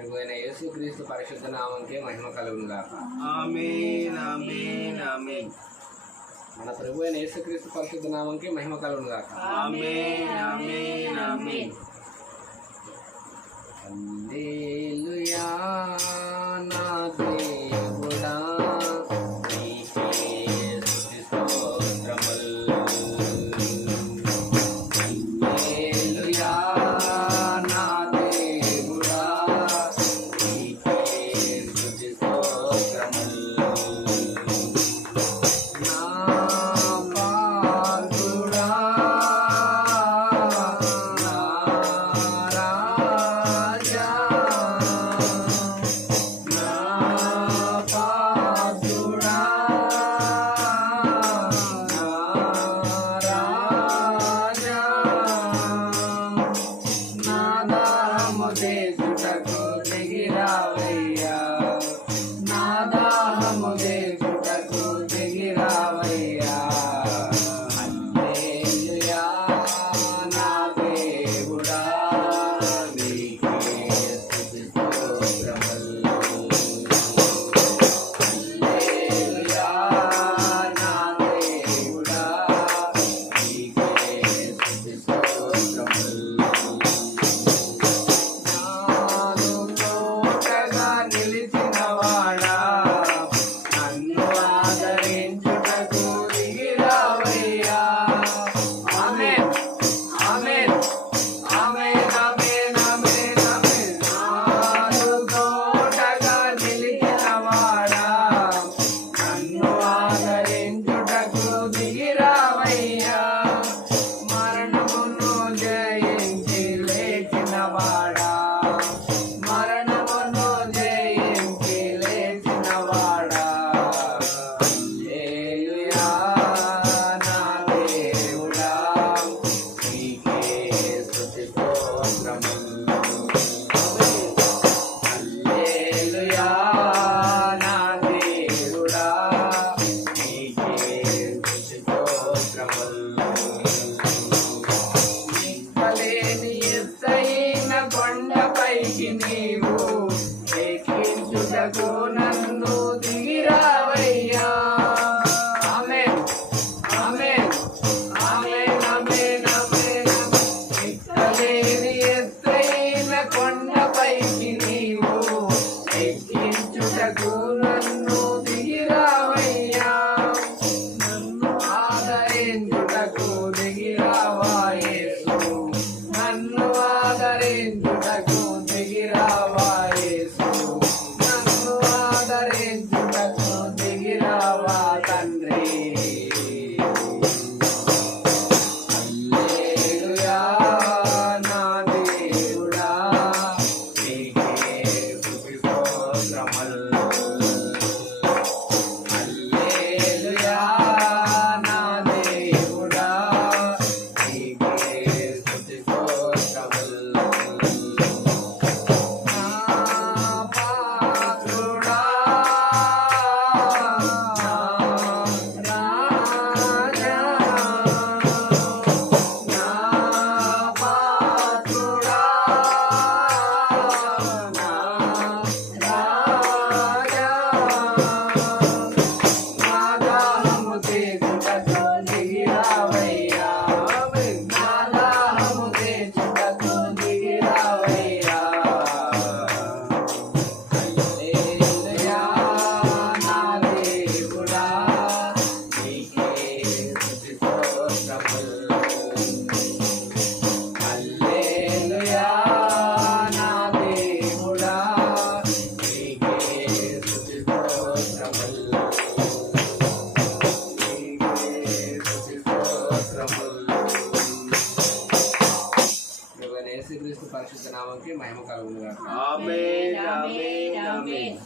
ప్రభువైన యేసుక్రీస్తు పరిశుద్ధ నామంకే మహిమ కలుగును గాక. ఆమేన్ ఆమేన్ ఆమేన్. మన ప్రభువైన యేసుక్రీస్తు పరిశుద్ధ నామంకే మహిమ కలుగును గాక. ఆమేన్ ఆమేన్ ఆమేన్. హల్లెలూయా నా దేవుడా నీకే స్తుతి స్తోత్రములు. హల్లెలూయా నా దేవుడా నీకే స్తుతి స్తోత్రములు. నా పాలుడా నా రాజా నా పాలుడా నా రాజా నా దాహము తీర్చుటకు దిగిరావయ్యా నా దాహము తీర్చుటకు దిగిరావయ్యా. హల్లెలూయా నా దేవుడా నీకే స్తుతి స్తోత్రములు. హల్లెలూయా నా దేవుడా నీకే స్తుతి స్తోత్రములు. నాలో తోటగా నిలిచినవాడా నన్ను ఆదరించుటకు దిగిరావయ్యా. ఆమేన్ ఆమేన్ ఆమేన్ ఆమేన్ ఆమేన్ ఆమేన్. నాలో తోటగా నిలిచినవాడా నన్ను ఆదరించుటకు దిగిరావయ్యా. మరణమును జయించి లేచినవాడా మరణమును జయించి లేచినవాడా. హల్లెలూయా నా దేవుడా నీకే స్తుతి స్తోత్రములు. హల్లెలూయా నా దేవుడా నీకే స్తుతి స్తోత్రములు. నిక్కలేని ఎత్తైన కొండపైకి నీవు ఎక్కించుటకు నన్ను దిగిరావయ్యా. ఆమేన్ ఆమేన్ ఆమేన్ ఆమేన్ ఆమేన్. నిక్కలేని ఎత్తైన కొండపైకి నీవు ఎక్కించుటకు నన్ను దిగిరావయ్యా. నన్ను ఆదరించుటకు దిగిరావా యేసు నన్ను ఆదరించుటకు దిగిరావా యేసు నన్ను ఆదరించుటకు దిగిరావా తండ్రి. హల్లెలూయా నా దేవుడా నీకే స్తుతి స్తోత్రములు. హల్లెలూయా నా దేవుడా నీకే స్తుతి స్తోత్రములు. నా పాత్రుడా నా రాజా నా పాత్రుడా నా రాజా నా దాహము తీర్చుటకు దిగిరావయ్యా. నా దాహము తీర్చుటకు దిగిరావయ్యా. హల్లెలూయా నా దేవుడా నీకే స్తుతి స్తోత్రములు. హల్లెలూయా నా దేవుడా నీకే స్తుతి స్తోత్రములు. ప్రభువైన యేసుక్రీస్తు పరిశుద్ధ నామంకి మహిమ కలుగును గాక. ఆమేన్ ఆమేన్ ఆమేన్.